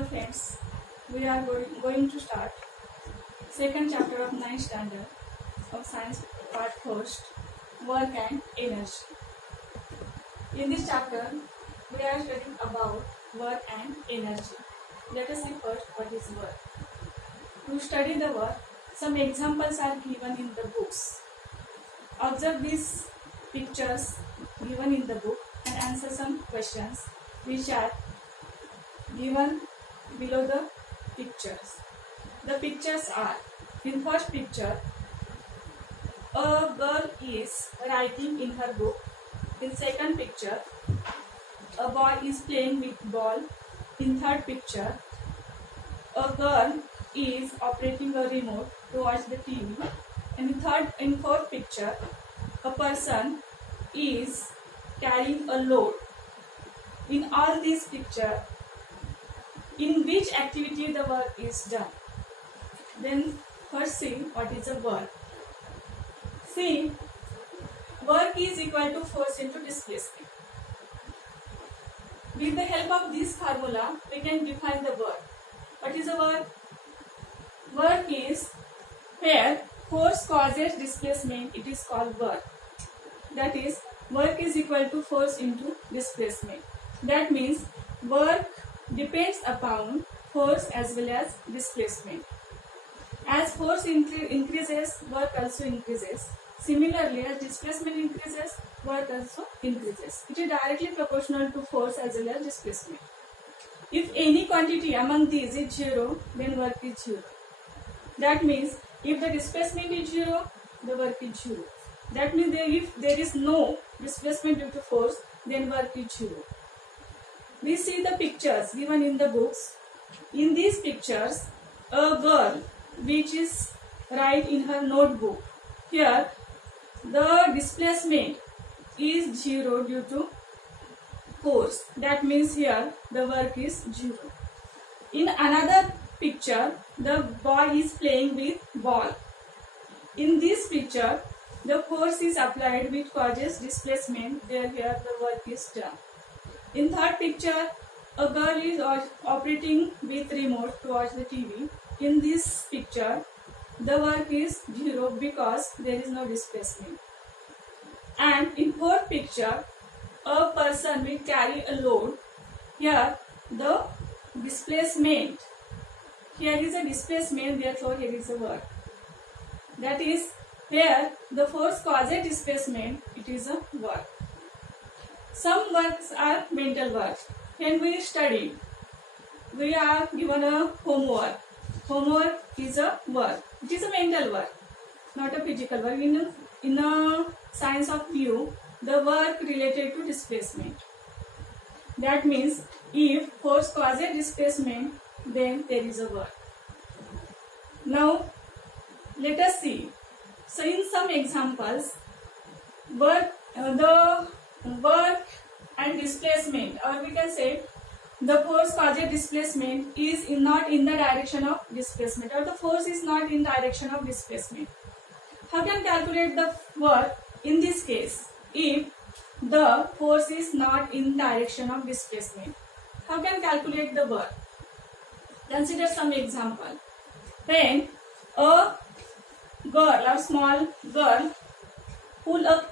Hello friends, we are going to start second chapter of 9th standard of science part first, work and energy. In this chapter, we are studying about work and energy. Let us see first what is work. To study the work, some examples are given in the books. Observe these pictures given in the book and answer some questions which are given below the pictures. The pictures are, in first picture, a girl is writing in her book. In second picture, a boy is playing with ball. In third picture, a girl is operating a remote to watch the TV. And in fourth picture, a person is carrying a load. In all these pictures, in which activity the work is done. Then first see what is a work. See, work is equal to force into displacement. With the help of this formula, we can define the work. What is a work? Work is where force causes displacement, it is called work. That is, work is equal to force into displacement. That means work depends upon force as well as displacement. As force increases, work also increases. Similarly, as displacement increases, work also increases. It is directly proportional to force as well as displacement. If any quantity among these is 0, then work is 0. That means if the displacement is 0, the work is 0. That means if there is no displacement due to force, then work is 0. We see the pictures given in the books. In these pictures, a girl which is write in her notebook. Here, the displacement is 0 due to force. That means here the work is 0. In another picture, the boy is playing with ball. In this picture, the force is applied which causes displacement. Here the work is done. In third picture, a girl is operating with remote to watch the TV. In this picture, the work is 0 because there is no displacement. And in fourth picture, a person will carry a load. Here, the displacement. Here is a displacement, therefore here is a work. That is, where the force causes displacement, it is a work. Some works are mental work. When we study, we are given a homework. Homework is a work. It is a mental work, not a physical work. In a science of view, the work related to displacement. That means if force causes displacement, then there is a work. Now, let us see. So, in some examples, the work and displacement, or we can say the force causes displacement is not in the direction of displacement, or the force is not in direction of displacement. How can calculate the work in this case if the force is not in direction of displacement? How can calculate the work? Consider some example. When a girl or small girl pull a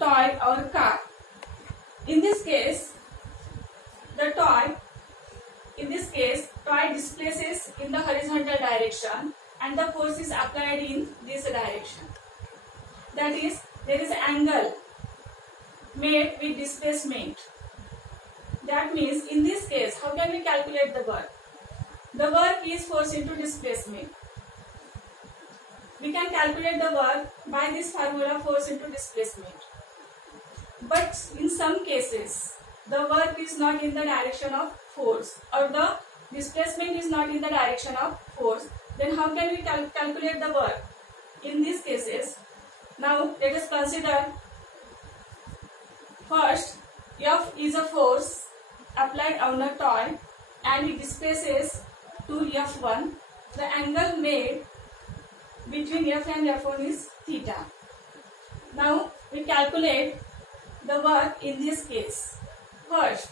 toy or car. In this case, toy displaces in the horizontal direction and the force is applied in this direction. That is, there is an angle made with displacement. That means in this case, how can we calculate the work? The work is force into displacement. We can calculate the work by this formula, force into displacement. But in some cases, the work is not in the direction of force, or the displacement is not in the direction of force. Then how can we calculate the work? In these cases, now let us consider first, F is a force applied on a toy and it displaces to F1. The angle made between F and F1 is theta. Now we calculate the work in this case. First,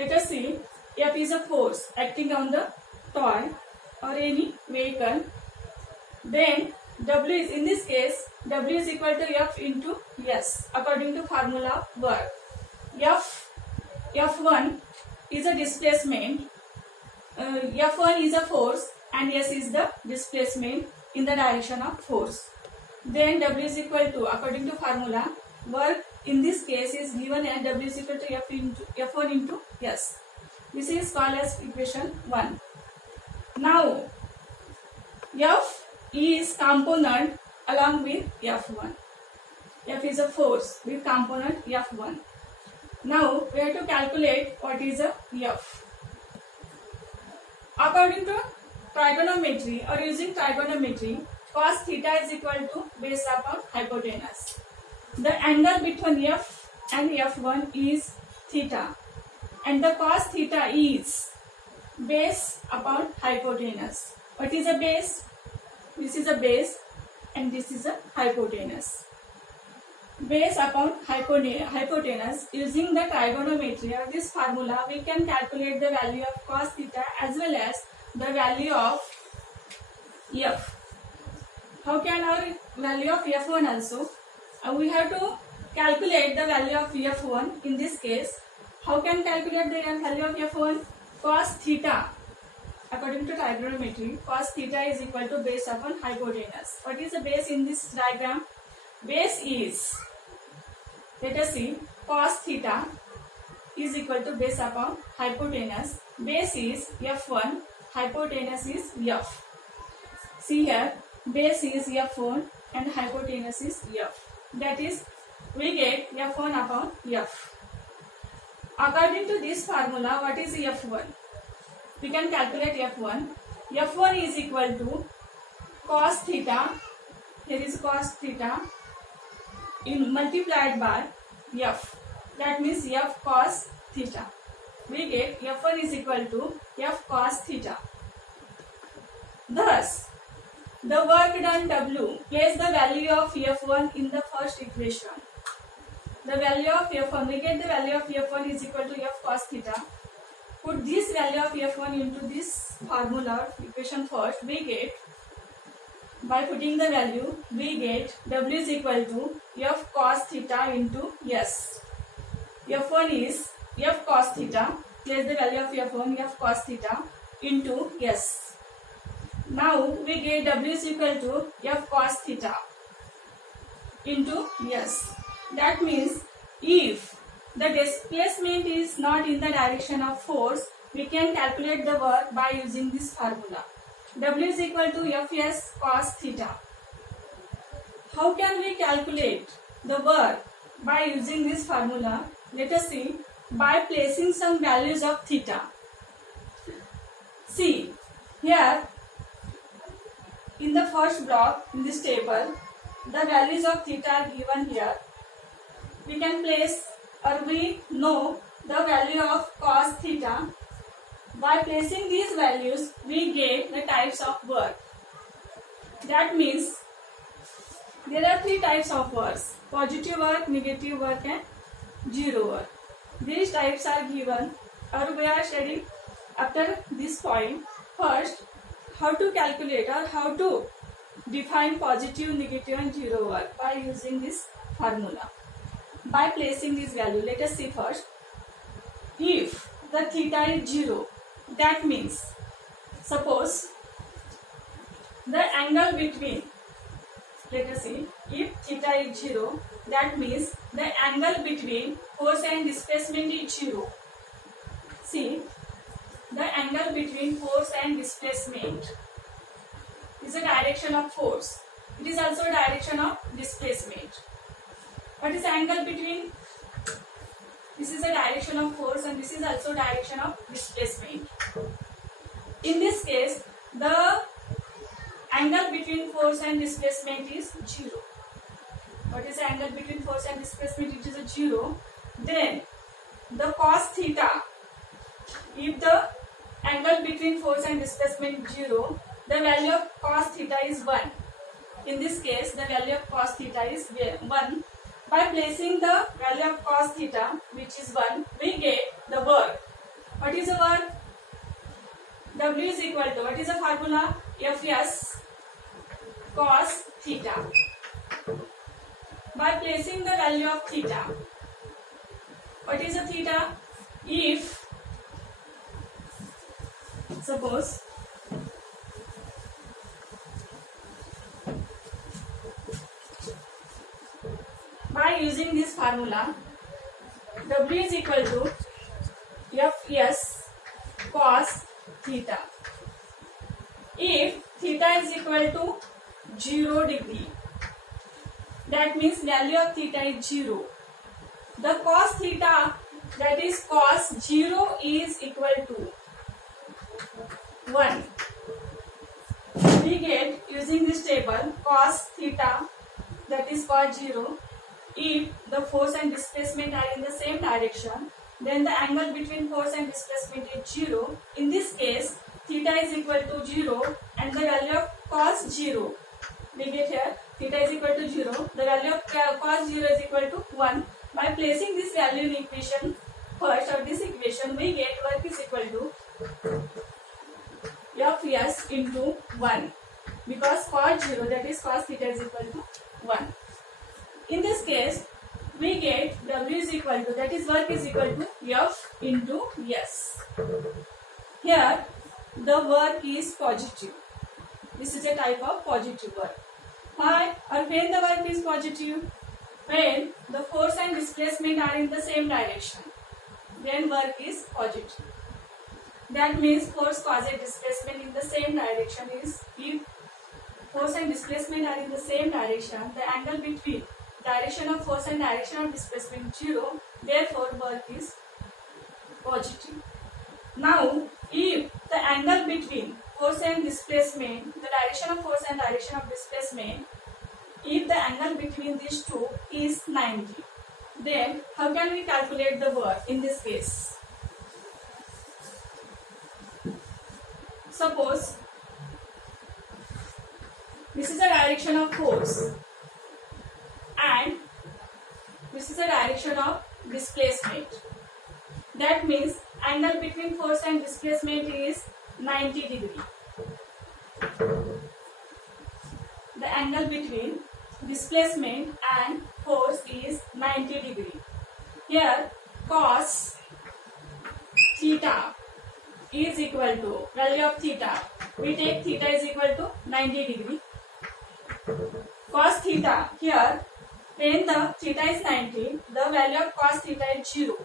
Let us see. F is a force acting on the toy or any vehicle. Then W is, in this case, W is equal to F into S according to formula of work. F1 is a displacement, F1 is a force and S is the displacement in the direction of force. Then W is equal to, according to formula, work in this case is given as W is equal to F1 into S. This is called as equation 1. Now, F is component along with F1. F is a force with component F1. Now, we have to calculate what is a F. According to trigonometry or using trigonometry, cos theta is equal to base upon hypotenuse. The angle between F and F1 is theta, and the cos theta is base upon hypotenuse. What is a base? This is a base and this is a hypotenuse. Base upon hypotenuse, using the trigonometry or this formula, we can calculate the value of cos theta as well as the value of F. How can our value of F1 also? We have to calculate the value of F1 in this case. How can calculate the value of F1? Cos theta. According to trigonometry, cos theta is equal to base upon hypotenuse. What is the base in this diagram? Base is, let us see, cos theta is equal to base upon hypotenuse. Base is F1, hypotenuse is F. See here, base is F1 and hypotenuse is F. That is, we get F1 upon F. According to this formula, what is F1? We can calculate F1. F1 is equal to cos theta, here is cos theta, in multiplied by F. That means F cos theta. We get F1 is equal to F cos theta. Thus, the work done W, place the value of F1 in the first equation. The value of F1, we get the value of F1 is equal to F cos theta. Put this value of F1 into this formula equation first. We get, by putting the value, we get W is equal to F cos theta into S. F1 is F cos theta. Place the value of F1, F cos theta into S. Now we get W is equal to F cos theta into S. That means if the displacement is not in the direction of force, we can calculate the work by using this formula. W is equal to Fs cos theta. How can we calculate the work by using this formula? Let us see, by placing some values of theta. See, here in the first block in this table, the values of theta are given here. We can place, or we know the value of cos theta. By placing these values, we get the types of work. That means there are three types of works: positive work, negative work and zero work. These types are given, or we are studying after this point. First, how to calculate or how to define positive, negative and zero work by using this formula. By placing this value, let us see first. If the theta is 0, that means, suppose the angle between, let us see, if theta is 0, that means the angle between force and displacement is 0. See, the angle between force and displacement is a direction of force. It is also a direction of displacement. What is the angle between? This is a direction of force and this is also direction of displacement. In this case, the angle between force and displacement is 0. What is the angle between force and displacement? It is a 0. Then the cos theta, if the angle between force and displacement is 0, the value of cos theta is 1. In this case, the value of cos theta is 1. By placing the value of cos theta, which is 1, we get the work. What is the work? W is equal to, what is the formula? Fs cos theta. By placing the value of theta, what is the theta? If suppose by using this formula, W is equal to Fs cos theta. If theta is equal to 0 degree, that means value of theta is 0. The cos theta, that is cos 0, is equal to 1. We get, using this table, cos theta, that is cos 0. If the force and displacement are in the same direction, then the angle between force and displacement is 0. In this case, theta is equal to 0 and the value of cos 0, we get here theta is equal to 0, the value of cos 0 is equal to 1. By placing this value in equation first, or this equation, we get work is equal to Fs into 1, because cos 0, that is cos theta, is equal to 1. In this case, we get W is equal to, that is work is equal to F into S. Here the work is positive. This is a type of positive work. Why or when the work is positive? When the force and displacement are in the same direction, then work is positive. That means force causes displacement in the same direction is, if force and displacement are in the same direction, the angle between direction of force and direction of displacement 0, therefore work is positive. Now, if the angle between force and displacement, the direction of force and direction of displacement, if the angle between these two is 90, then how can we calculate the work in this case? Suppose this is the direction of force and this is the direction of displacement. That means angle between force and displacement is 90 degree. The angle between displacement and force is 90 degree. Here cos theta is equal to value of theta. We take theta is equal to 90 degree. Cos theta, here when the theta is 90, the value of cos theta is 0.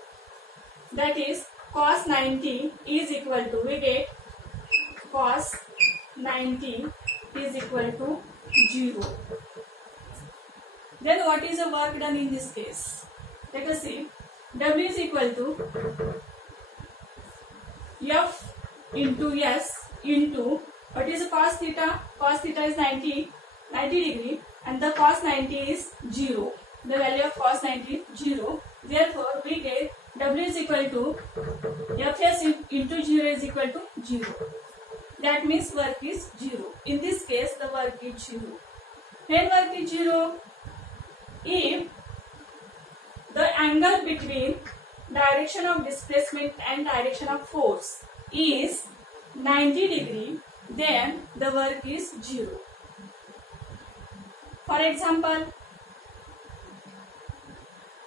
That is cos 90 is equal to, we get cos 90 is equal to 0. Then what is the work done in this case? Let us see. W is equal to F into S into, what is the cos theta? Cos theta is 90 degree and the cos 90 is 0. The value of cos 90 is 0. Therefore, we get W is equal to Fs into 0 is equal to 0. That means work is 0. In this case, the work is 0. When work is 0, if the angle between direction of displacement and direction of force is 90 degree, then the work is 0. For example,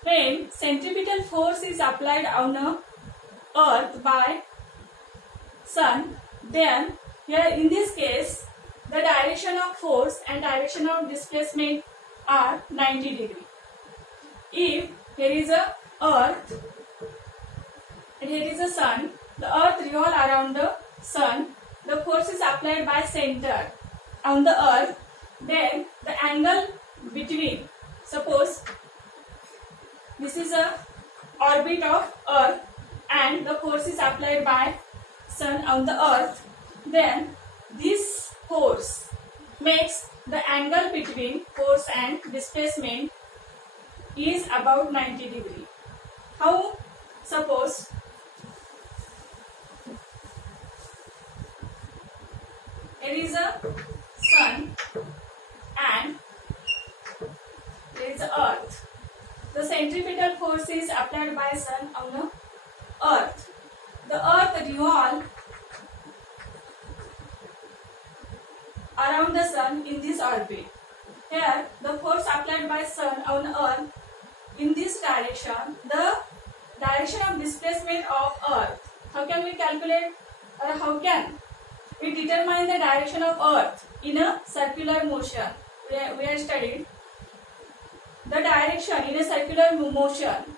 when centripetal force is applied on a earth by sun, then here in this case the direction of force and direction of displacement are 90 degree. If here is a earth and here is a sun, the earth revolves around the sun, the force is applied by center on the earth, then the angle between, suppose this is a orbit of earth and the force is applied by sun on the earth, then this force makes the angle between force and displacement is about 90 degree. How? Suppose there is a sun and there is a earth. The centripetal force is applied by sun on the earth. the earth revolves around the sun in this orbit. Here, the force applied by sun on earth in this direction, the direction of displacement of earth. How can we calculate, or how can we determine the direction of earth in a circular motion? We have studied the direction in a circular motion.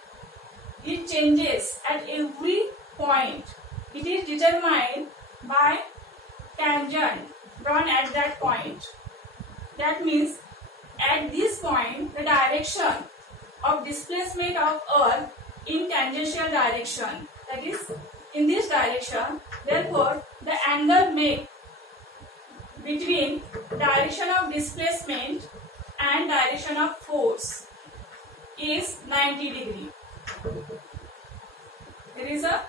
It changes at every point. It is determined by tangent drawn at that point. That means at this point the direction of displacement of earth in tangential direction, that is in this direction. Therefore the angle made between direction of displacement and direction of force is 90 degree. There is a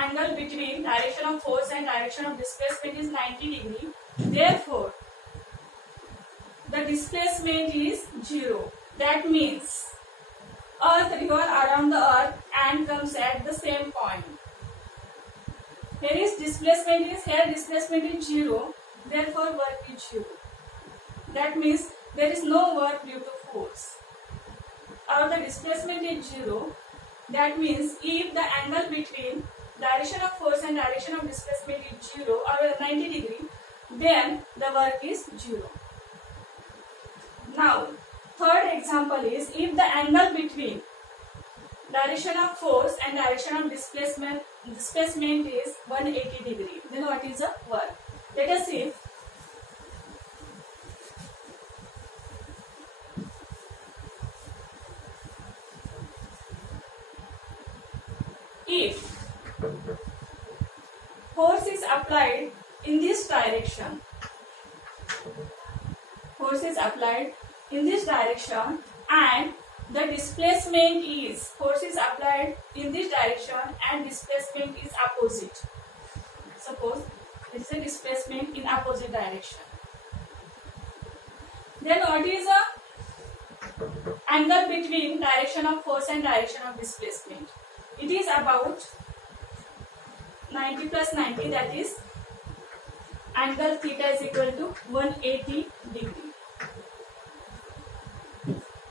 angle between direction of force and direction of displacement is 90 degree. Therefore the displacement is 0. That means earth revolves around the earth and comes at the same point. Here displacement is 0. Therefore work is 0. That means there is no work due to force. Or the displacement is 0. That means if the angle between direction of force and direction of displacement is 0 or 90 degree, then the work is 0. Now, third example is if the angle between direction of force and direction of displacement is 180 degree. Then what is the work? Let us see. If force is applied in this direction, and the displacement is, force is applied in this direction and displacement is opposite. Suppose it is a displacement in opposite direction. Then what is the angle between direction of force and direction of displacement? It is about 90 plus 90, that is angle theta is equal to 180 degree.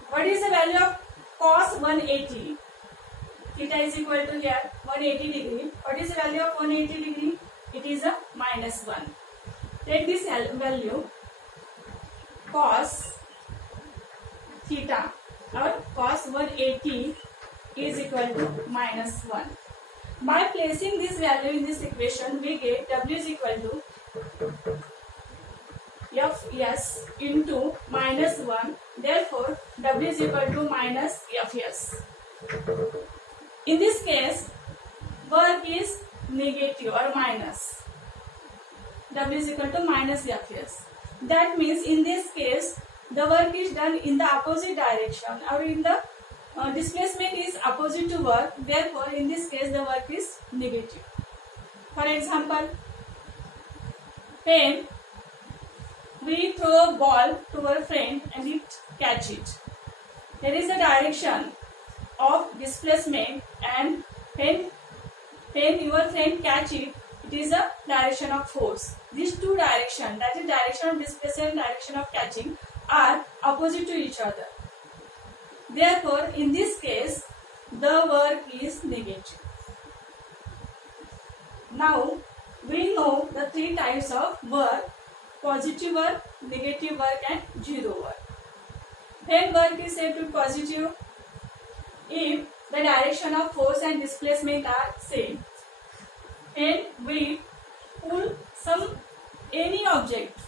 What is the value of cos 180? Theta is equal to here 180 degree. What is the value of 180 degree? It is a minus 1. Take this value, cos theta or cos 180 is equal to minus 1. By placing this value in this equation, we get W is equal to Fs into minus 1. Therefore, W is equal to minus Fs. In this case, work is negative or minus. W is equal to minus Fs. That means in this case, the work is done in the opposite direction, or in the displacement is opposite to work. Therefore, in this case, the work is negative. For example, when we throw a ball to our friend and it catch it, there is a direction of displacement, and when your friend catch it, it is a direction of force. These two directions, that is direction of displacement and direction of catching, are opposite to each other. Therefore, in this case, the work is negative. Now, we know the three types of work: positive work, negative work and zero work. When work is said to be positive, if the direction of force and displacement are same. When we pull any object,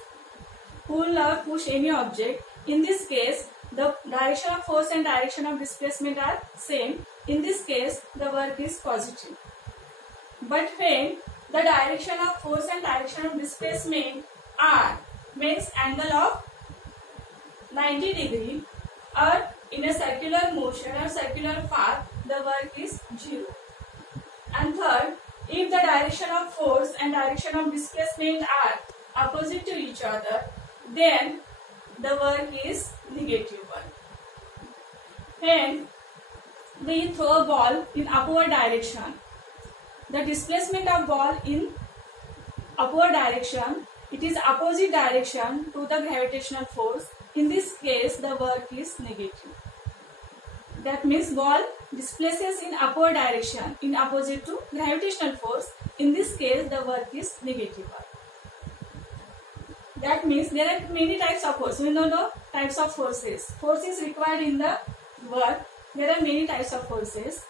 pull or push any object, in this case, the direction of force and direction of displacement are same. In this case, the work is positive. But when the direction of force and direction of displacement are, means angle of 90 degree, or in a circular motion or circular path, the work is 0. And third, if the direction of force and direction of displacement are opposite to each other, then the work is negative work. When we throw a ball in upward direction, the displacement of ball in upward direction, it is opposite direction to the gravitational force. In this case, the work is negative. That means ball displaces in upward direction in opposite to gravitational force. In this case, the work is negative work. That means there are many types of force. We know the types of forces. Force is required in the work. There are many types of forces.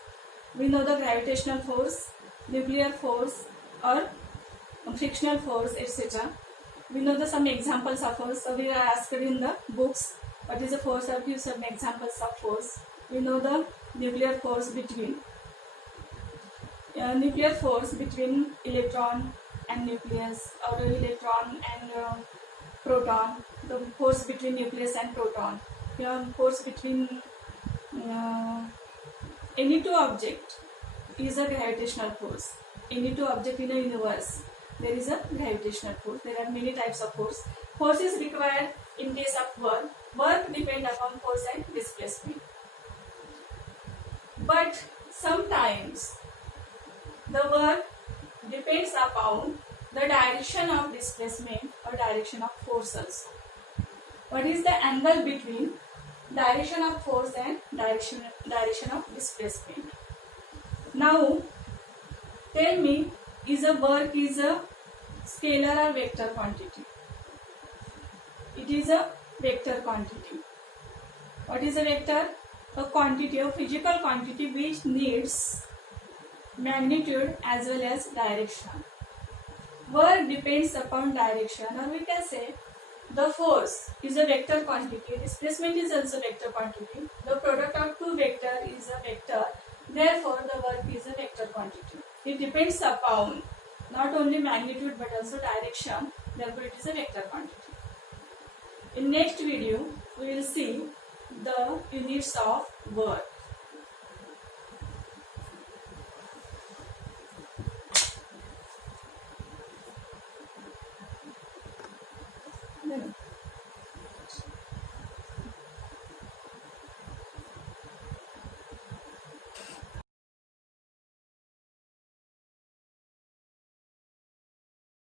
We know the gravitational force, nuclear force, or frictional force, etc. We know the some examples of force. So we are asked in the books what is the force, or give some examples of force. We know the nuclear force between electron and nucleus, or electron and proton. The force between nucleus and proton. Force between any two objects is a gravitational force. Any two objects in a universe, there is a gravitational force. There are many types of force. Force is required in case of work. Work depends upon force and displacement. But sometimes the work depends upon the direction of displacement or direction of force also. What is the angle between direction of force and direction of displacement? Now, tell me, is a work is a scalar or vector quantity? It is a vector quantity. What is a vector? A quantity, a physical quantity which needs magnitude as well as direction. Work depends upon direction, or we can say the force is a vector quantity, displacement is also vector quantity. The product of two vectors is a vector, therefore the work is a vector quantity. It depends upon not only magnitude but also direction, therefore it is a vector quantity. In next video, we will see the units of work.